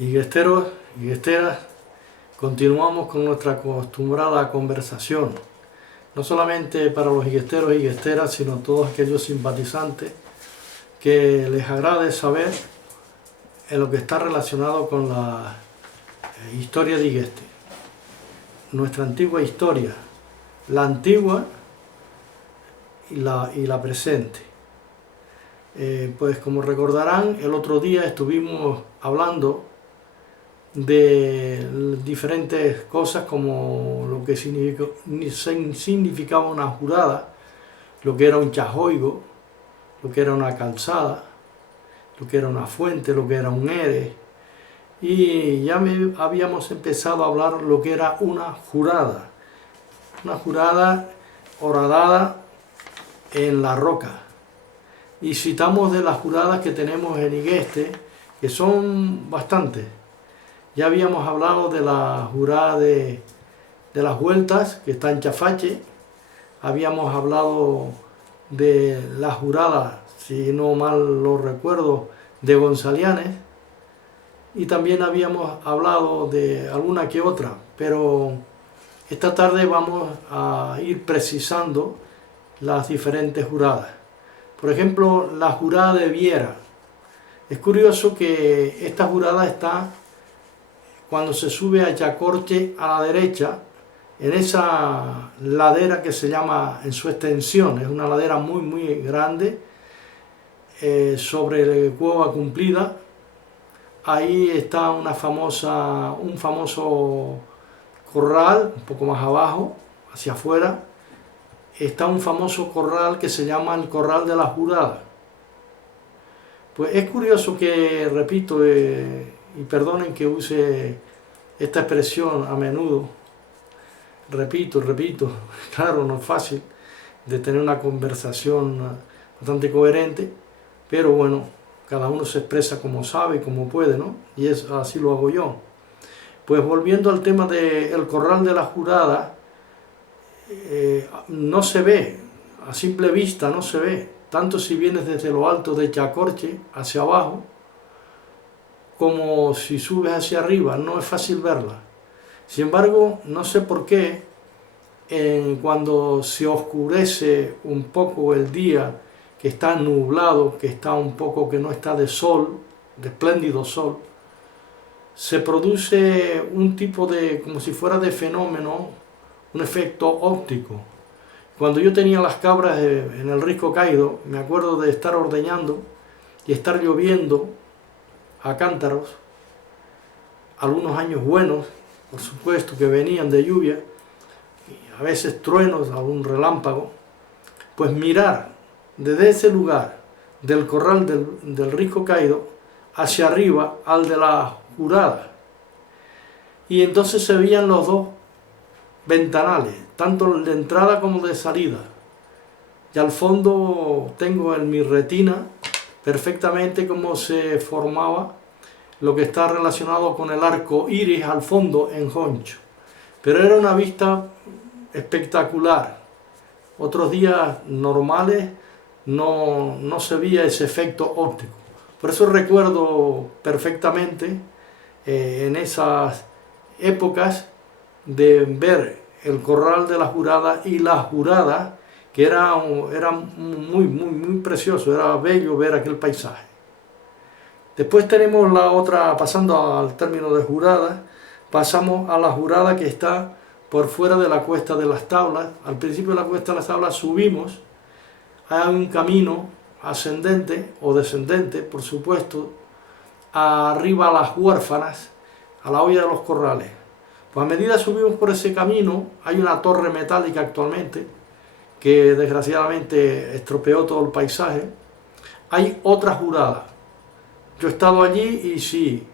Higuesteros y higuesteras, continuamos con nuestra acostumbrada conversación, no solamente para los higuesteros y higuesteras, sino todos aquellos simpatizantes que les agrade saber en lo que está relacionado con la historia de Higueste, nuestra antigua historia, la antigua y la presente. Pues como recordarán, el otro día estuvimos hablando de diferentes cosas como lo que significaba una jurada, lo que era un chajoigo, lo que era una calzada, lo que era una fuente, lo que era un ere, y ya habíamos empezado a hablar lo que era una jurada horadada en la roca. Y citamos de las juradas que tenemos en Higueste, que son bastantes. Ya habíamos hablado de la jurada de las vueltas, que está en Chafache. Habíamos hablado de la jurada, si no mal lo recuerdo, de Gonzalianes. Y también habíamos hablado de alguna que otra, pero esta tarde vamos a ir precisando las diferentes juradas. Por ejemplo, la jurada de Viera. Es curioso que esta jurada está cuando se sube a Yacorche a la derecha, en esa ladera que se llama, en su extensión, es una ladera muy grande, sobre Cueva Cumplida. Ahí está un famoso corral, un poco más abajo, hacia afuera, está un famoso corral que se llama el Corral de la Jurada. Pues es curioso que, repito, y perdonen que use esta expresión a menudo, repito, claro, no es fácil de tener una conversación bastante coherente, pero bueno, cada uno se expresa como sabe y como puede, ¿no? Y así lo hago yo. Pues volviendo al tema del Corral de la Jurada, no se ve, a simple vista no se ve, tanto si vienes desde lo alto de Chacorche hacia abajo, como si subes hacia arriba, no es fácil verla. Sin embargo, no sé por qué, cuando se oscurece un poco el día, que está nublado, que está un poco, que no está de sol, de espléndido sol, se produce un tipo de, como si fuera de fenómeno, un efecto óptico. Cuando yo tenía las cabras en el Risco Caído, me acuerdo de estar ordeñando y estar lloviendo a cántaros, algunos años buenos, por supuesto, que venían de lluvia, y a veces truenos, algún relámpago, pues mirar desde ese lugar del corral del Risco Caído hacia arriba al de la Jurada. Y entonces se veían los dos ventanales, tanto de entrada como de salida. Y al fondo tengo en mi retina perfectamente cómo se formaba lo que está relacionado con el arco iris al fondo en Joncho. Pero era una vista espectacular. Otros días normales no se veía ese efecto óptico. Por eso recuerdo perfectamente en esas épocas de ver el Corral de la Jurada y la Jurada, que era muy precioso, era bello ver aquel paisaje. Después tenemos la otra, pasando al término de jurada, pasamos a la jurada que está por fuera de la Cuesta de las Tablas. Al principio de la Cuesta de las Tablas subimos, hay un camino ascendente o descendente, por supuesto, arriba a las Huérfanas, a la Olla de los Corrales. Pues a medida que subimos por ese camino, hay una torre metálica actualmente, que desgraciadamente estropeó todo el paisaje. Hay otra jurada. Yo he estado allí y si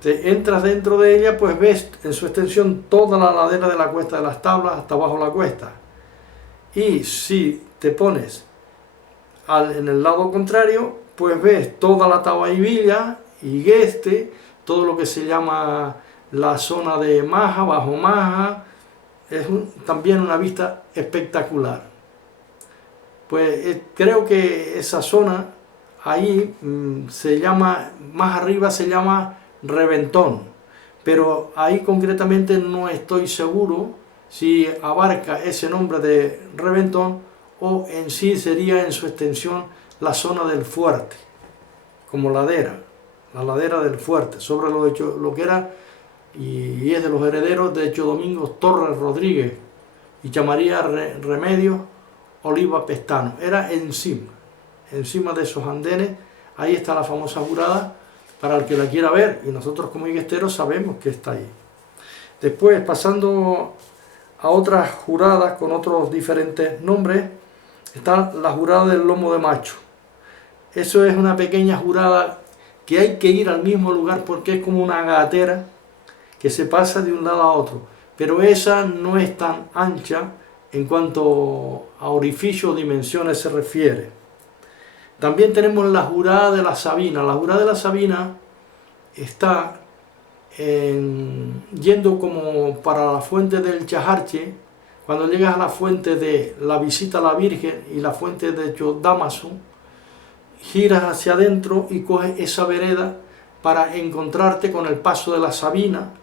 te entras dentro de ella, pues ves en su extensión toda la ladera de la Cuesta de las Tablas hasta abajo la cuesta. Y si te pones en el lado contrario, pues ves toda la Tabaibilla, Higueste, todo lo que se llama la zona de Maja, Bajo Maja. Es también una vista espectacular. Pues creo que esa zona ahí se llama, más arriba se llama Reventón, pero ahí concretamente no estoy seguro si abarca ese nombre de Reventón o en sí sería en su extensión la zona del Fuerte, como ladera, la ladera del Fuerte, sobre lo que era y es de los herederos de Hecho Domingos Torres Rodríguez y Chamaría Remedios Oliva Pestano. Era encima de esos andenes, ahí está la famosa jurada para el que la quiera ver, y nosotros como higuesteros sabemos que está ahí. Después, pasando a otras juradas con otros diferentes nombres, está la jurada del lomo de macho. Eso es una pequeña jurada que hay que ir al mismo lugar porque es como una gatera que se pasa de un lado a otro, pero esa no es tan ancha en cuanto a orificio o dimensiones se refiere. También tenemos la jurada de la Sabina. La jurada de la Sabina está yendo como para la fuente del Chajarche. Cuando llegas a la fuente de la Visita a la Virgen y la fuente de Damaso, giras hacia adentro y coges esa vereda para encontrarte con el paso de la Sabina,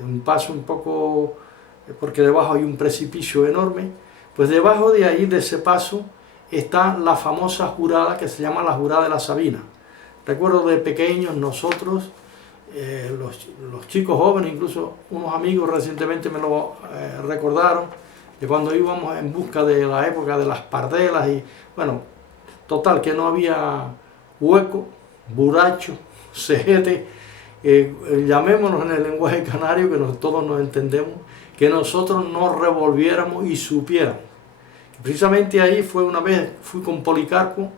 un paso un poco, porque debajo hay un precipicio enorme. Pues debajo de ahí, de ese paso, está la famosa jurada que se llama la jurada de la Sabina. Recuerdo de pequeños nosotros, los chicos jóvenes, incluso unos amigos recientemente me lo recordaron, de cuando íbamos en busca de la época de las pardelas y bueno, total que no había hueco, buracho, cejete, llamémonos en el lenguaje canario, que todos nos entendemos, que nosotros nos revolviéramos y supiéramos. Precisamente ahí fue una vez, fui con Policarpo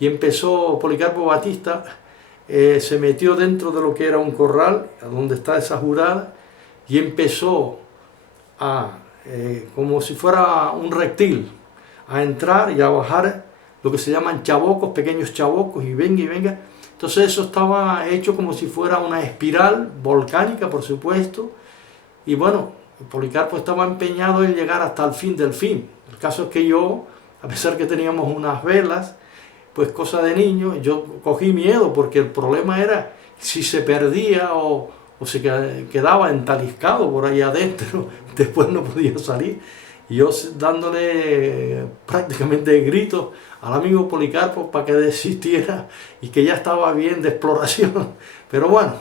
y empezó Policarpo Batista, se metió dentro de lo que era un corral, donde está esa jurada, y empezó a, como si fuera un reptil, a entrar y a bajar lo que se llaman chabocos, pequeños chabocos, y venga y venga. Entonces eso estaba hecho como si fuera una espiral volcánica, por supuesto, y bueno, Policarpo estaba empeñado en llegar hasta el fin del fin. El caso es que yo, a pesar que teníamos unas velas, pues cosa de niño, yo cogí miedo porque el problema era si se perdía o se quedaba entaliscado por ahí adentro, después no podía salir. Y yo dándole prácticamente gritos al amigo Policarpo para que desistiera y que ya estaba bien de exploración. Pero bueno,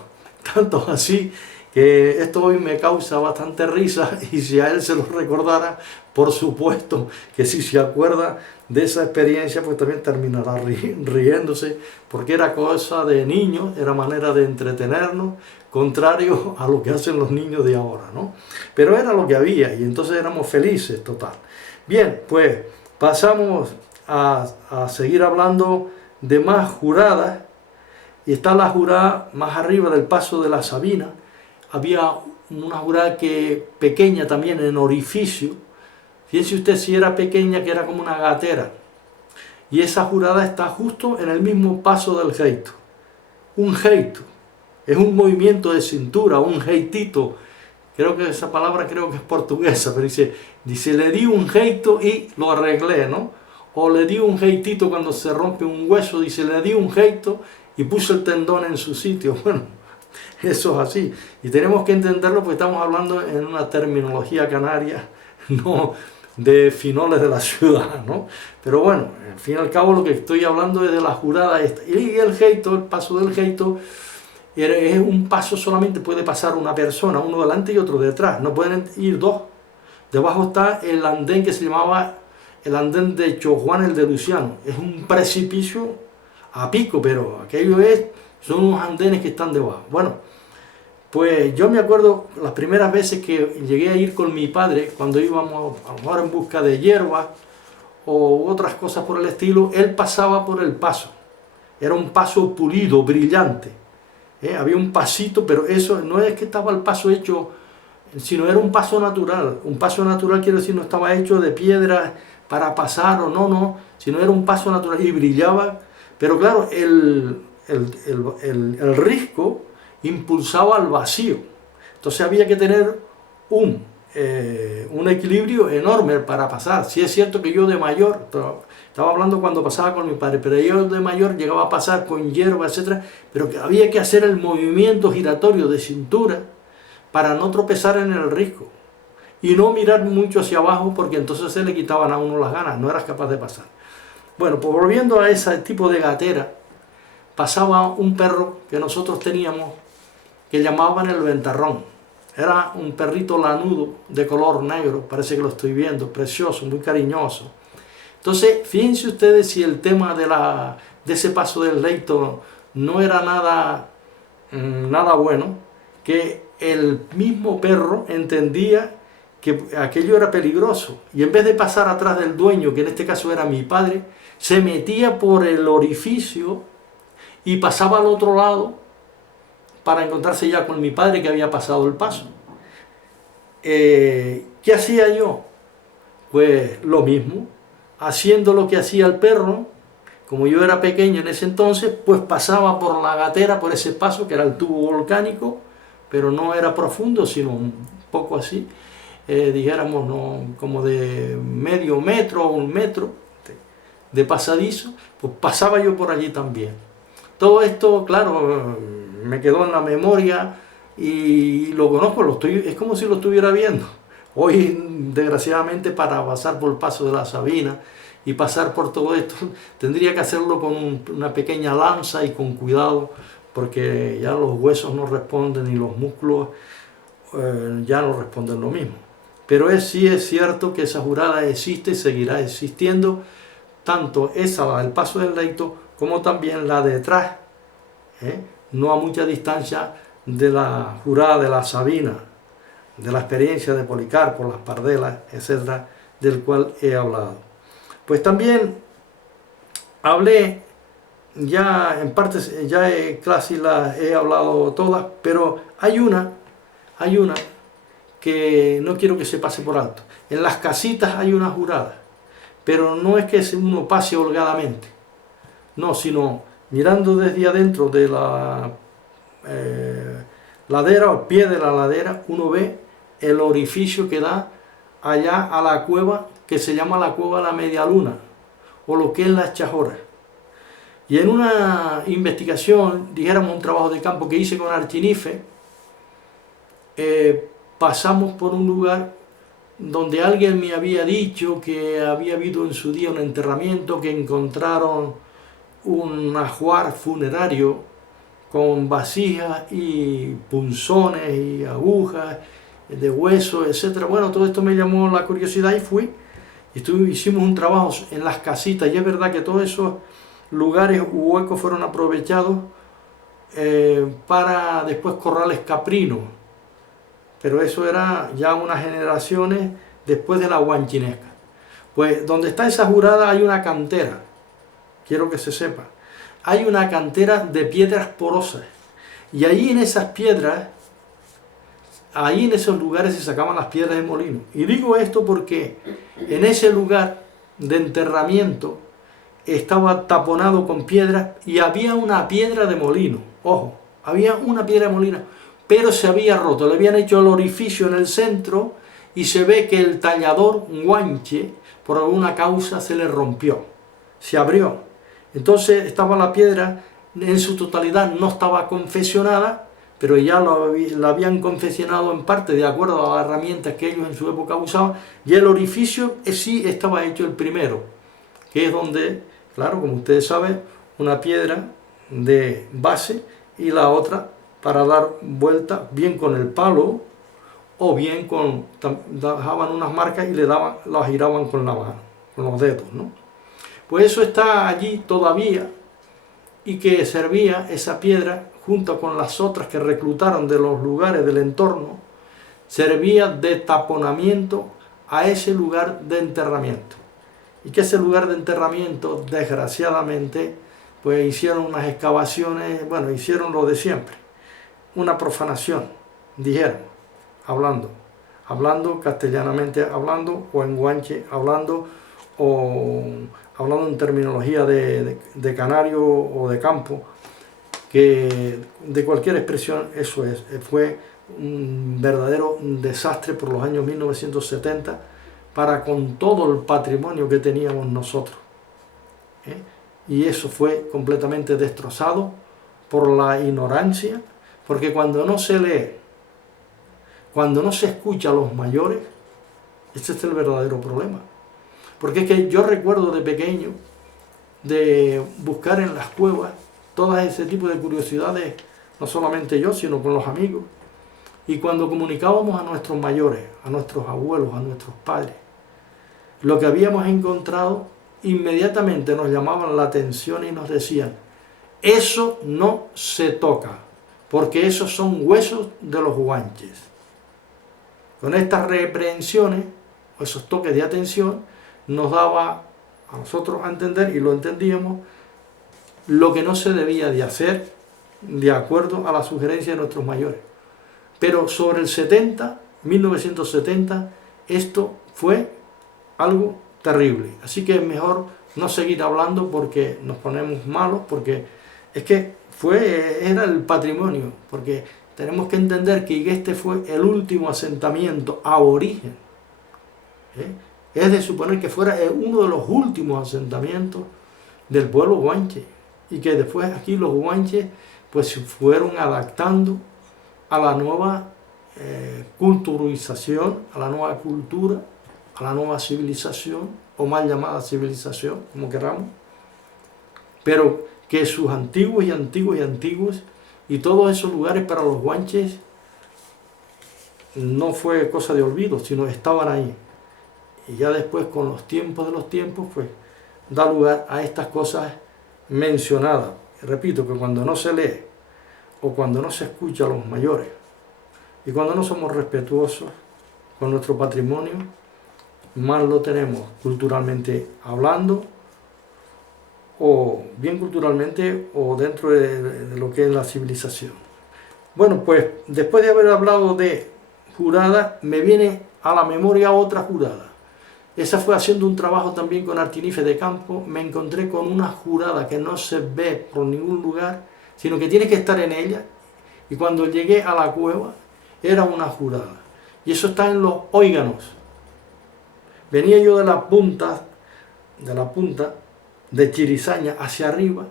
tanto así que esto hoy me causa bastante risa, y si a él se lo recordara, por supuesto que si se acuerda de esa experiencia, pues también terminará riéndose, porque era cosa de niños, era manera de entretenernos, contrario a lo que hacen los niños de ahora, ¿no? Pero era lo que había y entonces éramos felices, total. Bien, pues pasamos a seguir hablando de más juradas, y está la jurada más arriba del paso de la Sabina. Había una jurada pequeña también en orificio. Fíjense usted si era pequeña, que era como una gatera. Y esa jurada está justo en el mismo paso del geito. Un geito es un movimiento de cintura, un geitito. Creo que esa palabra creo que es portuguesa, pero dice le di un geito y lo arreglé, ¿no? O le di un geitito cuando se rompe un hueso, dice le di un geito y puse el tendón en su sitio. Bueno, eso es así. Y tenemos que entenderlo porque estamos hablando en una terminología canaria, no de finoles de la ciudad, ¿no? Pero bueno, al fin y al cabo lo que estoy hablando es de la jurada esta. Y el geito, el paso del geito, es un paso solamente puede pasar una persona, uno delante y otro detrás, no pueden ir dos. Debajo está el andén que se llamaba el andén de Chojuan el de Luciano. Es un precipicio a pico, pero aquello son unos andenes que están debajo. Bueno, pues yo me acuerdo las primeras veces que llegué a ir con mi padre, cuando íbamos a lo mejor en busca de hierba o otras cosas por el estilo, él pasaba por el paso. Era un paso pulido, brillante. Había un pasito, pero eso no es que estaba el paso hecho, sino era un paso natural. Un paso natural quiere decir no estaba hecho de piedra para pasar o no, sino era un paso natural y brillaba. Pero claro, el risco impulsaba al vacío. Entonces había que tener un un equilibrio enorme para pasar. Sí es cierto que yo de mayor, estaba hablando cuando pasaba con mi padre, pero yo de mayor llegaba a pasar con hierba, etcétera, pero que había que hacer el movimiento giratorio de cintura para no tropezar en el risco y no mirar mucho hacia abajo, porque entonces se le quitaban a uno las ganas, no eras capaz de pasar. Bueno, pues volviendo a ese tipo de gatera, pasaba un perro que nosotros teníamos que llamaban el ventarrón. Era un perrito lanudo de color negro, parece que lo estoy viendo, precioso, muy cariñoso. Entonces, fíjense ustedes si el tema de ese paso del leito no era nada bueno, que el mismo perro entendía que aquello era peligroso y en vez de pasar atrás del dueño, que en este caso era mi padre, se metía por el orificio y pasaba al otro lado para encontrarse ya con mi padre que había pasado el paso. ¿Qué hacía yo? Pues lo mismo, haciendo lo que hacía el perro. Como yo era pequeño en ese entonces, pues pasaba por la gatera, por ese paso que era el tubo volcánico, pero no era profundo, sino un poco así, dijéramos, no, como de medio metro o un metro de pasadizo, pues pasaba yo por allí también. Todo esto, claro, me quedó en la memoria y lo conozco, es como si lo estuviera viendo. Hoy, desgraciadamente, para pasar por el paso de la Sabina y pasar por todo esto, tendría que hacerlo con una pequeña lanza y con cuidado, porque ya los huesos no responden y los músculos ya no responden lo mismo. Pero sí es cierto que esa jurada existe y seguirá existiendo, tanto esa, la del paso del leito, como también la de detrás, no a mucha distancia de la jurada de la Sabina, de la experiencia de Policarpo, las Pardelas, etcétera, del cual he hablado. Pues también hablé, ya en parte, ya casi las he hablado todas, pero hay una que no quiero que se pase por alto. En las casitas hay una jurada, pero no es que uno pase holgadamente, no, sino mirando desde adentro de la ladera, o el pie de la ladera, uno ve el orificio que da allá a la cueva que se llama la cueva de la Media Luna, o lo que es las Chajoras. Y en una investigación, dijéramos un trabajo de campo que hice con Archinife, pasamos por un lugar donde alguien me había dicho que había habido en su día un enterramiento, que encontraron un ajuar funerario con vasijas y punzones y agujas de hueso, etc. Bueno, todo esto me llamó la curiosidad y fui. Hicimos un trabajo en las casitas y es verdad que todos esos lugares huecos fueron aprovechados para después corrales caprinos. Pero eso era ya unas generaciones después de la guanchinesca. Pues donde está esa jurada hay una cantera, quiero que se sepa. Hay una cantera de piedras porosas. Y ahí en esas piedras, ahí en esos lugares se sacaban las piedras de molino. Y digo esto porque en ese lugar de enterramiento estaba taponado con piedras y había una piedra de molino. Ojo, había una piedra de molino, pero se había roto. Le habían hecho el orificio en el centro y se ve que el tallador, un guanche, por alguna causa se le rompió. Se abrió. Entonces estaba la piedra, en su totalidad no estaba confeccionada, pero ya la habían confeccionado en parte de acuerdo a las herramientas que ellos en su época usaban, y el orificio sí estaba hecho el primero, que es donde, claro, como ustedes saben, una piedra de base y la otra para dar vuelta, bien con el palo, o bien dejaban unas marcas y las giraban con la mano, con los dedos, ¿no? Pues eso está allí todavía y que servía esa piedra junto con las otras que reclutaron de los lugares del entorno, servía de taponamiento a ese lugar de enterramiento. Y que ese lugar de enterramiento, desgraciadamente, pues hicieron unas excavaciones, bueno, hicieron lo de siempre, una profanación, dijeron, hablando castellanamente hablando, o en guanche hablando, o hablando en terminología de canario o de campo, que de cualquier expresión eso fue un verdadero desastre por los años 1970 para con todo el patrimonio que teníamos nosotros. Y eso fue completamente destrozado por la ignorancia, porque cuando no se lee, cuando no se escucha a los mayores, ese es el verdadero problema. Porque es que yo recuerdo de pequeño de buscar en las cuevas todo ese tipo de curiosidades, no solamente yo, sino con los amigos. Y cuando comunicábamos a nuestros mayores, a nuestros abuelos, a nuestros padres, lo que habíamos encontrado, inmediatamente nos llamaban la atención y nos decían: eso no se toca, porque esos son huesos de los guanches. Con estas reprehensiones, o esos toques de atención, nos daba a nosotros a entender, y lo entendíamos, lo que no se debía de hacer de acuerdo a la sugerencia de nuestros mayores. Pero sobre el 1970, esto fue algo terrible. Así que es mejor no seguir hablando porque nos ponemos malos, porque es que era el patrimonio, porque tenemos que entender que este fue el último asentamiento aborigen. Es de suponer que fuera uno de los últimos asentamientos del pueblo guanche, y que después aquí los guanches pues se fueron adaptando a la nueva culturización, a la nueva cultura, a la nueva civilización, o mal llamada civilización, como queramos, pero que sus antiguos y todos esos lugares para los guanches no fue cosa de olvido, sino estaban ahí. Y ya después, con los tiempos de los tiempos, pues da lugar a estas cosas mencionadas. Y repito, que cuando no se lee o cuando no se escucha a los mayores y cuando no somos respetuosos con nuestro patrimonio, mal lo tenemos culturalmente hablando, o bien culturalmente o dentro de lo que es la civilización. Bueno, pues después de haber hablado de jurada, me viene a la memoria otra jurada. Esa fue haciendo un trabajo también con Artinife de campo. Me encontré con una jurada que no se ve por ningún lugar, sino que tienes que estar en ella. Y cuando llegué a la cueva, era una jurada. Y eso está en los óiganos. Venía yo de la punta de Chirisaña hacia arriba,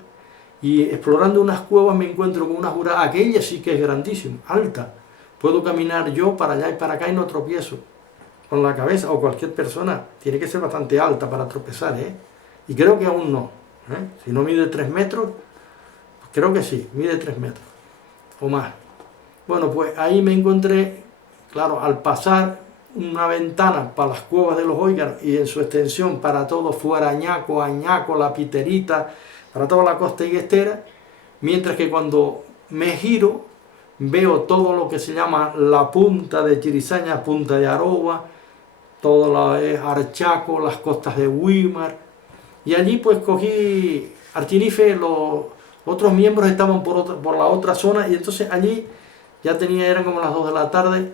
y explorando unas cuevas me encuentro con una jurada. Aquella sí que es grandísima, alta. Puedo caminar yo para allá y para acá y no tropiezo con la cabeza, o cualquier persona. Tiene que ser bastante alta para tropezar, y creo que aún no. Si no mide 3 metros, pues creo que sí, mide 3 metros o más. Bueno, pues ahí me encontré, claro, al pasar una ventana para las cuevas de los óiganos, y en su extensión para todo fuera Añaco, La Piterita, para toda la costa higuestera, mientras que cuando me giro veo todo lo que se llama la punta de Chirisaña, punta de Aroa, todo lo es Archaco, las costas de Huimar, y allí pues cogí Artinife. Los otros miembros estaban por la otra zona, y entonces allí ya eran como las 2 de la tarde.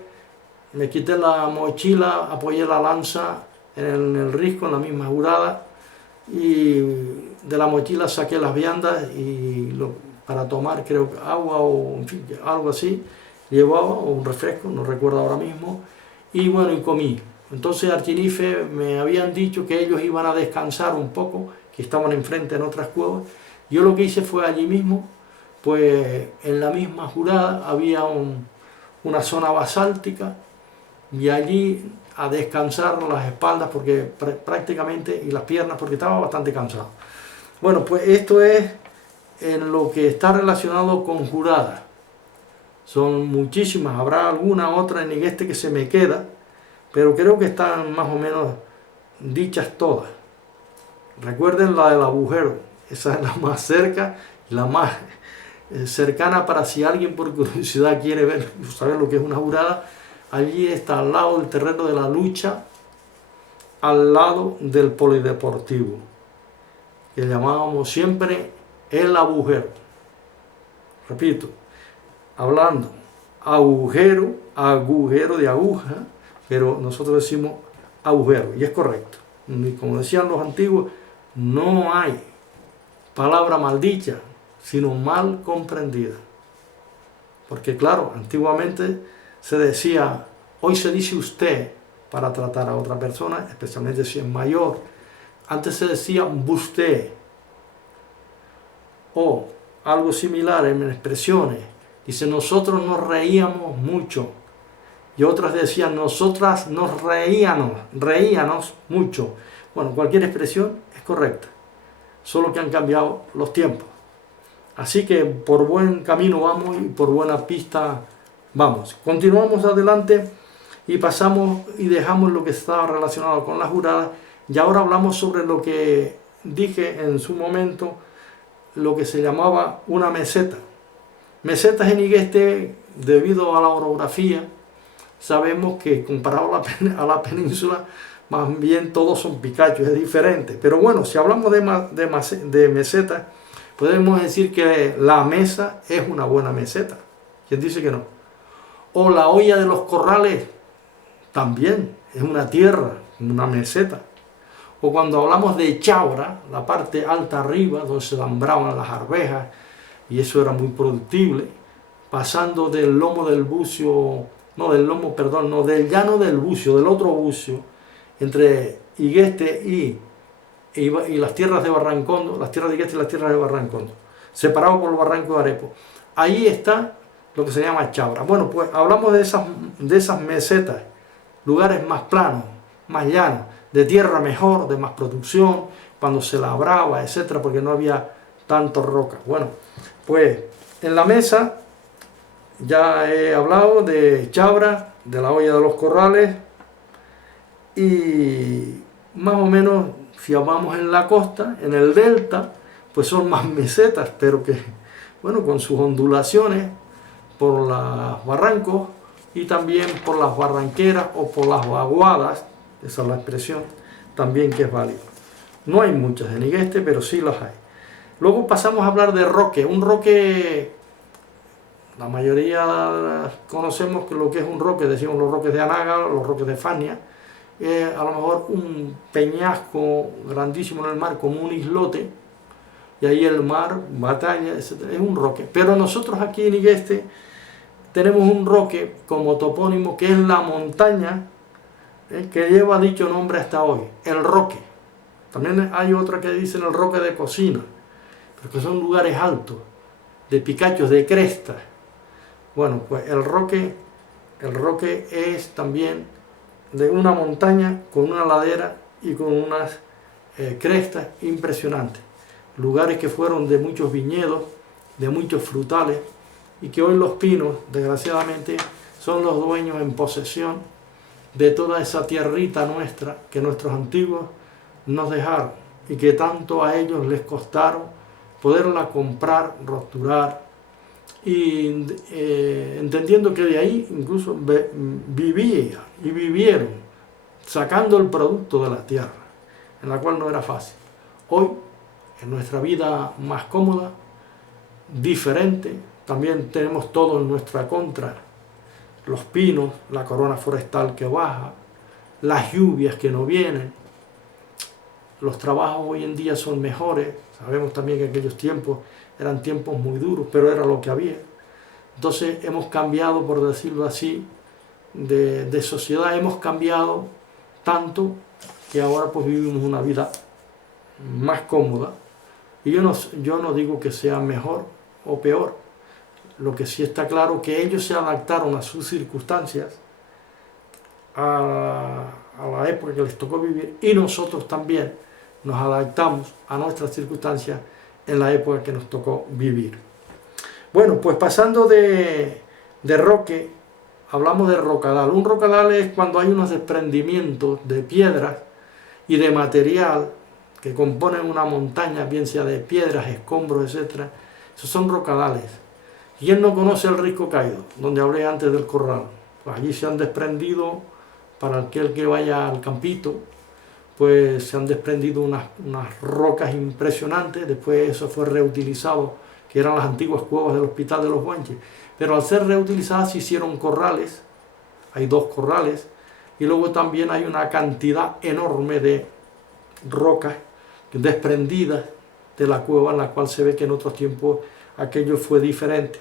Me quité la mochila, apoyé la lanza en el risco, en la misma jurada, y de la mochila saqué las viandas para tomar, creo que agua o en fin, algo así, llevaba, o un refresco, no recuerdo ahora mismo, y bueno, y comí. Entonces Artinife me habían dicho que ellos iban a descansar un poco, que estaban enfrente en otras cuevas. Yo lo que hice fue allí mismo, pues en la misma jurada había una zona basáltica, y allí a descansar las espaldas porque prácticamente, y las piernas, porque estaba bastante cansado. Bueno, pues esto es en lo que está relacionado con juradas. Son muchísimas, habrá alguna otra en este que se me queda, pero creo que están más o menos dichas todas. Recuerden la del agujero, esa es la más cerca y la más cercana, para si alguien por curiosidad quiere saber lo que es una jurada. Allí está al lado del terreno de la lucha, al lado del polideportivo, que llamábamos siempre el agujero. Repito, hablando agujero de aguja, pero nosotros decimos agujero, y es correcto. Y como decían los antiguos, no hay palabra maldicha, sino mal comprendida. Porque claro, antiguamente se decía, hoy se dice usted para tratar a otra persona, especialmente si es mayor. Antes se decía usted, o algo similar en expresiones. Dice, nosotros nos reíamos mucho. Y otras decían, nosotras nos reíamos mucho. Bueno, cualquier expresión es correcta, solo que han cambiado los tiempos. Así que por buen camino vamos y por buena pista vamos. Continuamos adelante y pasamos y dejamos lo que estaba relacionado con las juradas. Y ahora hablamos sobre lo que dije en su momento, lo que se llamaba una meseta. Mesetas en Igueste, debido a la orografía, sabemos que comparado a la península, más bien todos son picachos, es diferente. Pero bueno, si hablamos de mesetas, podemos decir que la mesa es una buena meseta. ¿Quién dice que no? O la olla de los corrales también es una tierra, una meseta. O cuando hablamos de Chaura, la parte alta arriba, donde se lambraban las arvejas, y eso era muy productible, pasando del lomo del bucio, del llano del bucio, del otro bucio, entre Igueste y las tierras de Barrancondo, las tierras de Igueste y las tierras de Barrancondo, separado por el barranco de Arepo. Ahí está lo que se llama Chaura. Bueno, pues hablamos de esas mesetas, lugares más planos, más llanos, de tierra mejor, de más producción, cuando se labraba, etcétera, porque no había tanto roca. Bueno, pues en la mesa ya he hablado de Chaura, de la olla de los corrales, y más o menos si vamos en la costa, en el delta, pues son más mesetas, pero que, bueno, con sus ondulaciones por los barrancos y también por las barranqueras o por las vaguadas, esa es la expresión, también que es válido. No hay muchas en Igueste, pero sí las hay. Luego pasamos a hablar de roque. Un roque, la mayoría conocemos que lo que es un roque, decimos los roques de Anaga, los roques de Fania, a lo mejor un peñasco grandísimo en el mar, como un islote, y ahí el mar, batalla, etc. Es un roque. Pero nosotros aquí en Igueste tenemos un roque como topónimo, que es la montaña que lleva dicho nombre hasta hoy, el Roque. También hay otra que dicen el Roque de Cocina, porque son lugares altos, de picachos, de crestas. Bueno, pues el Roque es también de una montaña con una ladera y con unas crestas impresionantes. Lugares que fueron de muchos viñedos, de muchos frutales, y que hoy los pinos, desgraciadamente, son los dueños en posesión de toda esa tierrita nuestra que nuestros antiguos nos dejaron y que tanto a ellos les costaron poderla comprar, roturar, y entendiendo que de ahí incluso vivieron sacando el producto de la tierra, en la cual no era fácil. Hoy, en nuestra vida más cómoda, diferente, también tenemos todo en nuestra contra: los pinos, la corona forestal que baja, las lluvias que no vienen. Los trabajos hoy en día son mejores. Sabemos también que aquellos tiempos eran tiempos muy duros, pero era lo que había. Entonces hemos cambiado, por decirlo así, de sociedad. Hemos cambiado tanto que ahora pues vivimos una vida más cómoda. Y yo no digo que sea mejor o peor. Lo que sí está claro que ellos se adaptaron a sus circunstancias, a la época que les tocó vivir, y nosotros también nos adaptamos a nuestras circunstancias en la época que nos tocó vivir. Bueno, pues pasando de roque, hablamos de rocadal. Un rocadal es cuando hay unos desprendimientos de piedras y de material que componen una montaña, bien sea de piedras, escombros, etc. Esos son rocadales. ¿Quién no conoce el Risco Caído, donde hablé antes del corral? Pues allí se han desprendido, para aquel que vaya al campito, pues se han desprendido unas rocas impresionantes. Después eso fue reutilizado, que eran las antiguas cuevas del Hospital de los Guanches. Pero al ser reutilizadas se hicieron corrales, hay 2 corrales, y luego también hay una cantidad enorme de rocas desprendidas de la cueva, en la cual se ve que en otros tiempos aquello fue diferente.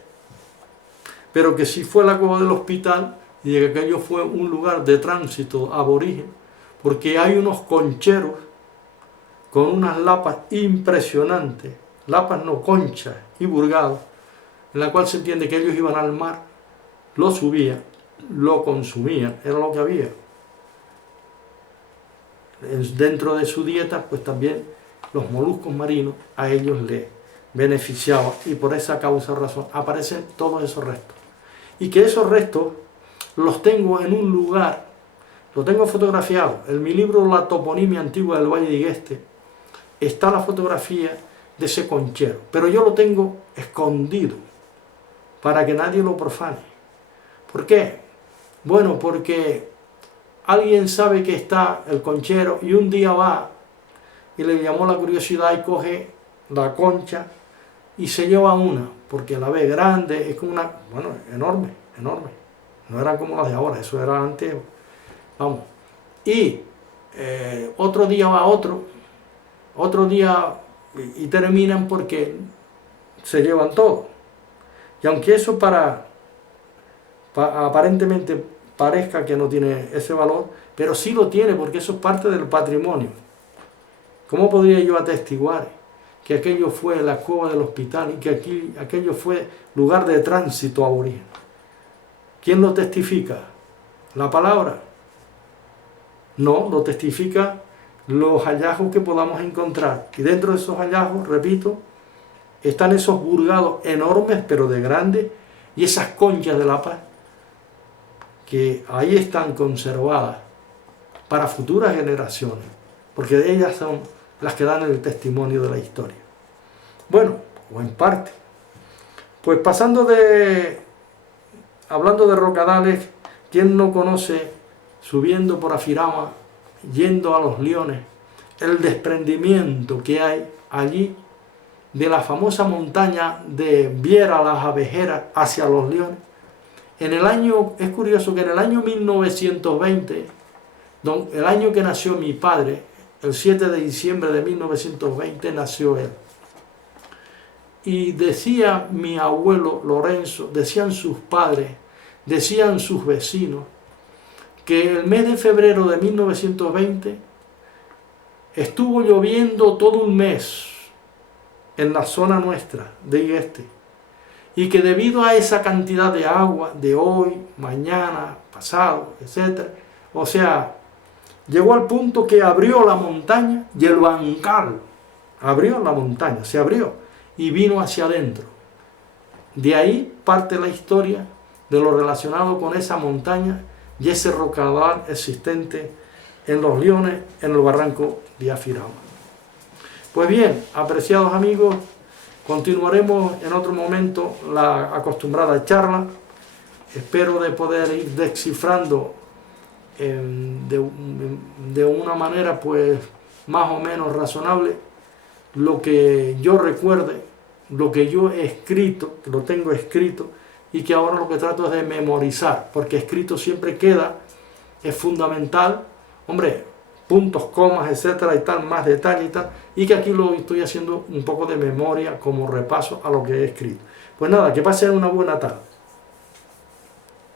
Pero que si fue la cueva del hospital, y de que aquello fue un lugar de tránsito aborigen, porque hay unos concheros con unas lapas impresionantes, lapas no, conchas y burgados, en la cual se entiende que ellos iban al mar, lo subían, lo consumían, era lo que había. Dentro de su dieta, pues también los moluscos marinos a ellos les beneficiaban, y por esa causa o razón aparecen todos esos restos. Y que esos restos los tengo en un lugar, lo tengo fotografiado. En mi libro La toponimia antigua del Valle de Igueste está la fotografía de ese conchero, pero yo lo tengo escondido para que nadie lo profane. ¿Por qué? Bueno, porque alguien sabe que está el conchero y un día va y le llamó la curiosidad y coge la concha y se lleva una, porque la ve grande, es como una, bueno, enorme, enorme. No eran como las de ahora, eso era antes, vamos. Y otro día va otro día y terminan porque se llevan todo. Y aunque eso aparentemente parezca que no tiene ese valor, pero sí lo tiene, porque eso es parte del patrimonio. ¿Cómo podría yo atestiguar que aquello fue la cueva del hospital y que aquello fue lugar de tránsito aborigen? ¿Quién lo testifica? ¿La palabra? No, lo testifica los hallazgos que podamos encontrar. Y dentro de esos hallazgos, repito, están esos burgados enormes, pero de grandes, y esas conchas de la paz, que ahí están conservadas para futuras generaciones, porque ellas son las que dan el testimonio de la historia. Bueno, o en parte. Pues hablando de Rocadales, ¿quién no conoce, subiendo por Afirama, yendo a Los Leones, el desprendimiento que hay allí de la famosa montaña de Viera las Abejeras hacia Los Leones? Es curioso que en el año 1920, el año que nació mi padre, el 7 de diciembre de 1920 nació él. Y decía mi abuelo Lorenzo, decían sus padres, decían sus vecinos, que el mes de febrero de 1920 estuvo lloviendo todo un mes en la zona nuestra de Igueste, y que debido a esa cantidad de agua de hoy, mañana, pasado, etc., o sea, llegó al punto que abrió la montaña y el bancal abrió la montaña, se abrió y vino hacia adentro. De ahí parte la historia de lo relacionado con esa montaña y ese rocadal existente en Los Leones, en el barranco de Afirama. Pues bien, apreciados amigos, continuaremos en otro momento la acostumbrada charla. Espero de poder ir descifrando de una manera pues más o menos razonable lo que yo recuerde, lo que yo he escrito, que lo tengo escrito, y que ahora lo que trato es de memorizar, porque escrito siempre queda, es fundamental, hombre, puntos, comas, etcétera, y tal, más detalle y tal, y que aquí lo estoy haciendo un poco de memoria como repaso a lo que he escrito. Pues nada, que pasen una buena tarde.